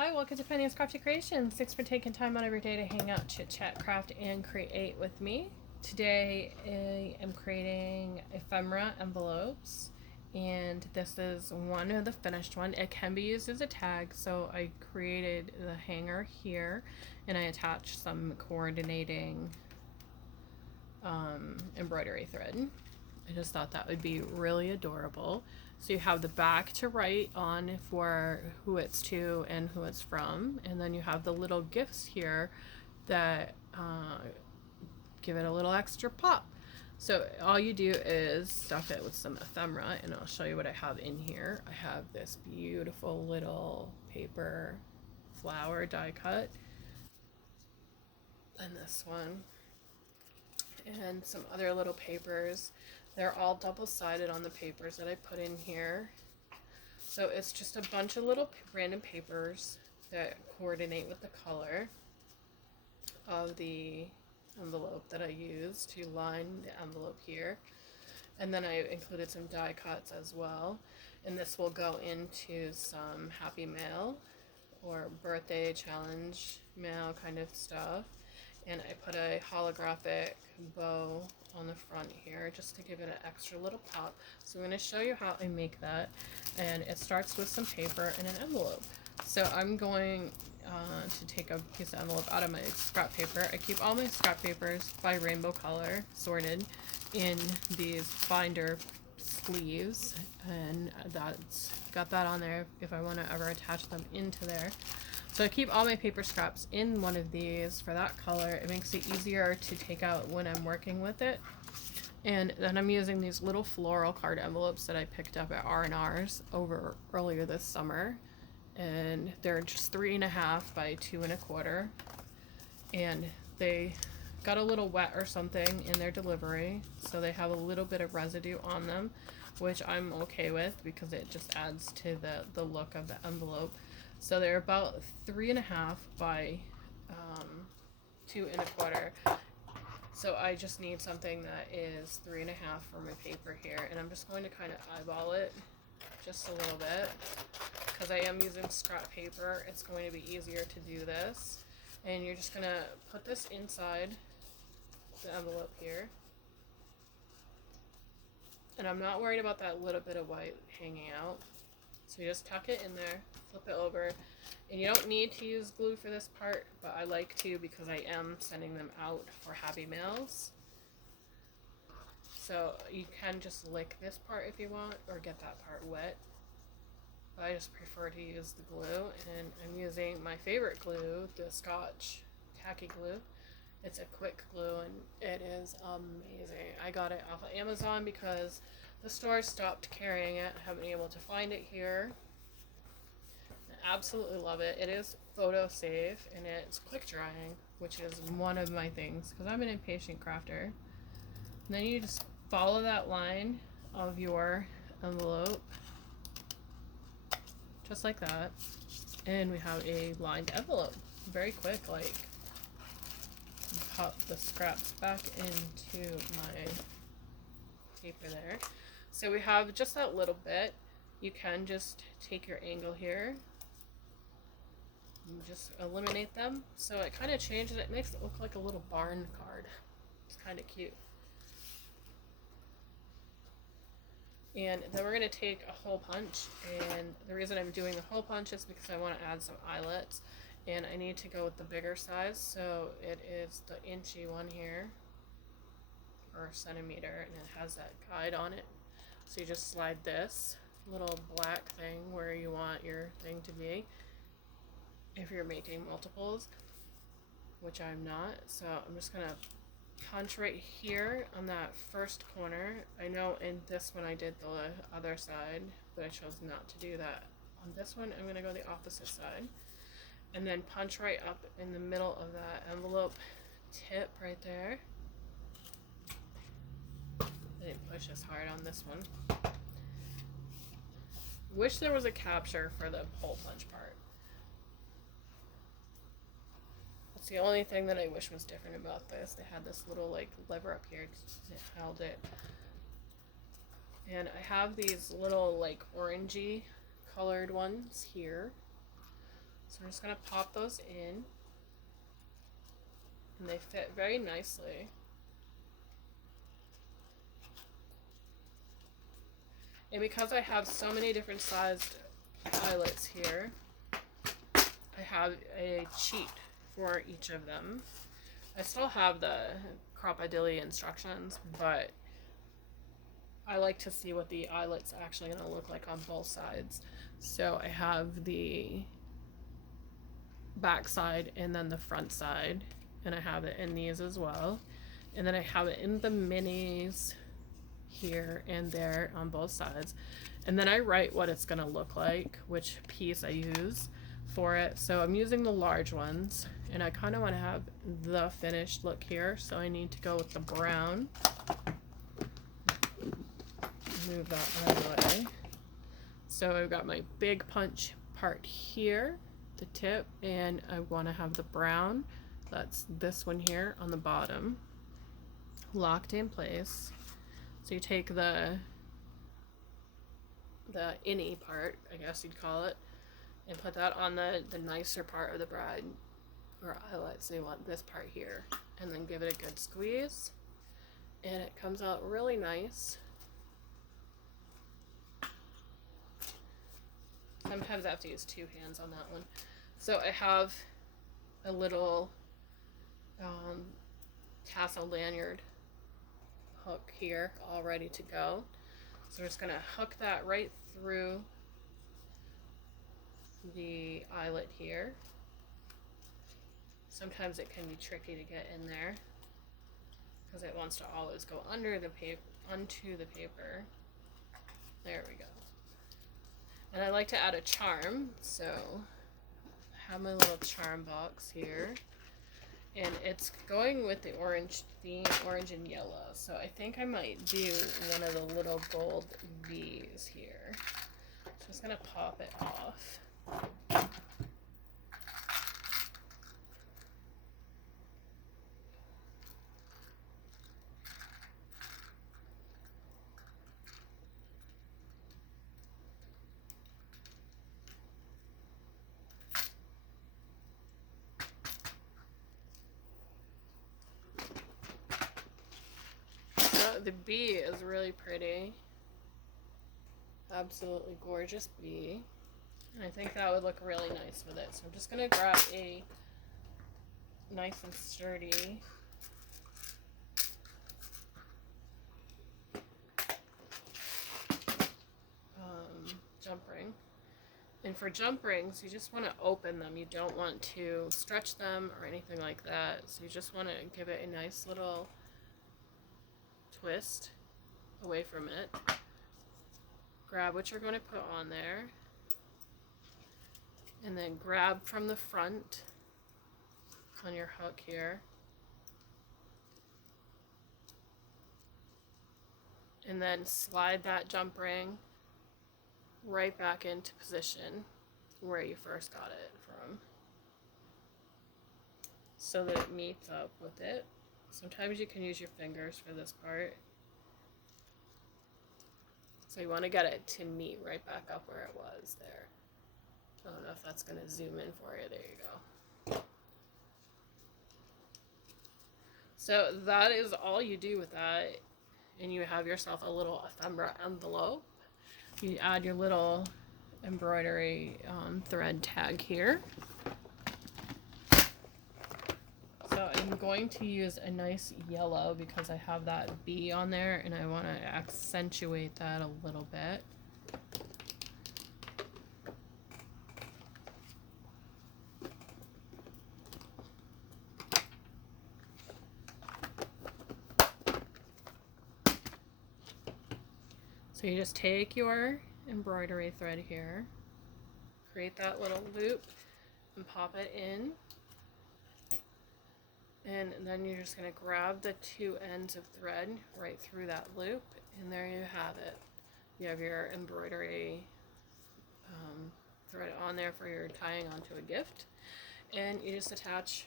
Hi, welcome to Penny's Crafty Creations. Thanks for taking time out of your day to hang out, chit chat, craft, and create with me. Today I am creating ephemera envelopes, and this is one of the finished one. It can be used as a tag, so I created the hanger here, and I attached some coordinating embroidery thread. I just thought that would be really adorable. So you have the back to write on for who it's to and who it's from, and then you have the little gifts here that give it a little extra pop. So all you do is stuff it with some ephemera, and I'll show you what I have in here. I have this beautiful little paper flower die cut, and this one, and some other little papers. They're all double-sided on the papers that I put in here. So it's just a bunch of little random papers that coordinate with the color of the envelope that I use to line the envelope here. And then I included some die cuts as well. And this will go into some happy mail or birthday challenge mail kind of stuff. And I put a holographic bow on the front here just to give it an extra little pop. So I'm going to show you how I make that, and it starts with some paper and an envelope. So I'm going to take a piece of envelope out of my scrap paper. I keep all my scrap papers by rainbow color sorted in these binder sleeves, and that's got that on there if I want to ever attach them into there. So I keep all my paper scraps in one of these for that color. It makes it easier to take out when I'm working with it. And then I'm using these little floral card envelopes that I picked up at R&R's over earlier this summer. And they're just 3.5 by 2.25. And they got a little wet or something in their delivery, so they have a little bit of residue on them, which I'm okay with because it just adds to the look of the envelope. So they're about 3.5 by 2.25. So I just need something that is 3.5 for my paper here, and I'm just going to kind of eyeball it just a little bit because I am using scrap paper. It's going to be easier to do this, and you're just gonna put this inside the envelope here. And I'm not worried about that little bit of white hanging out. So you just tuck it in there, flip it over, and you don't need to use glue for this part, but I like to because I am sending them out for happy mails. So you can just lick this part if you want, or get that part wet. But I just prefer to use the glue, and I'm using my favorite glue, the Scotch tacky glue. It's a quick glue, and it is amazing. I got it off of Amazon because the store stopped carrying it. I haven't been able to find it here. I absolutely love it. It is photo safe, and it's quick drying, which is one of my things because I'm an impatient crafter. And then you just follow that line of your envelope, just like that, and we have a lined envelope. Very quick, like pop the scraps back into my paper there. So we have just that little bit. You can just take your angle here and just eliminate them. So it kind of changes it, makes it look like a little barn card. It's kind of cute. And then we're going to take a hole punch, and the reason I'm doing the hole punch is because I want to add some eyelets, and I need to go with the bigger size, so it is the inchy one here, or centimeter, and it has that guide on it. So you just slide this little black thing where you want your thing to be if you're making multiples, which I'm not. So I'm just going to punch right here on that first corner. I know in this one I did the other side, but I chose not to do that. On this one I'm going to go the opposite side, and then punch right up in the middle of that envelope tip right there. I didn't push as hard on this one. Wish there was a capture for the hole punch part. That's the only thing that I wish was different about this. They had this little like lever up here that held it. And I have these little like orangey colored ones here. So we're just going to pop those in, and they fit very nicely. And because I have so many different sized eyelets here, I have a sheet for each of them. I still have the cropadilly instructions, but I like to see what the eyelet's actually going to look like on both sides. So I have the back side and then the front side, and I have it in these as well. And then I have it in the minis here and there on both sides. And then I write what it's going to look like, which piece I use for it. So I'm using the large ones, and I kind of want to have the finished look here. So I need to go with the brown. Move that out of the way. So I've got my big punch part here, the tip, and I want to have the brown, that's this one here on the bottom, locked in place. So you take the innie part, I guess you'd call it, and put that on the nicer part of the bride or eyelet. So you want this part here, and then give it a good squeeze, and it comes out really nice. Sometimes I have to use two hands on that one. So I have a little tassel lanyard hook here all ready to go. So we're just going to hook that right through the eyelet here. Sometimes it can be tricky to get in there because it wants to always go under the paper, onto the paper. There we go. And I like to add a charm, so I have my little charm box here, and it's going with the orange theme, orange and yellow. So I think I might do one of the little gold V's here. Just gonna pop it off. The bee is really pretty. Absolutely gorgeous bee. And I think that would look really nice with it. So I'm just going to grab a nice and sturdy jump ring. And for jump rings, you just want to open them. You don't want to stretch them or anything like that. So you just want to give it a nice little twist away from it. Grab what you're going to put on there, and then grab from the front on your hook here, and then slide that jump ring right back into position where you first got it from, so that it meets up with it. Sometimes you can use your fingers for this part. So you want to get it to meet right back up where it was there. I don't know if that's going to zoom in for you. There you go. So that is all you do with that. And you have yourself a little ephemera envelope. You add your little embroidery thread tag here. So I'm going to use a nice yellow because I have that bee on there and I want to accentuate that a little bit. So you just take your embroidery thread here, create that little loop and pop it in. And then you're just going to grab the two ends of thread right through that loop, and there you have it. You have your embroidery thread on there for your tying onto a gift, and you just attach,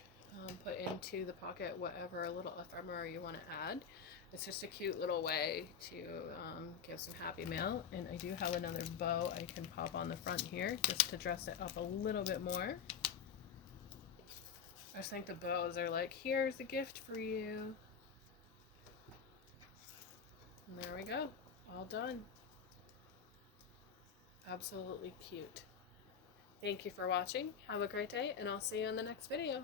put into the pocket whatever little ephemera you want to add. it's just a cute little way to give some happy mail. And I do have another bow I can pop on the front here just to dress it up a little bit more. I just think the bows are like, here's a gift for you. And there we go, all done. Absolutely cute. Thank you for watching. Have a great day, and I'll see you in the next video.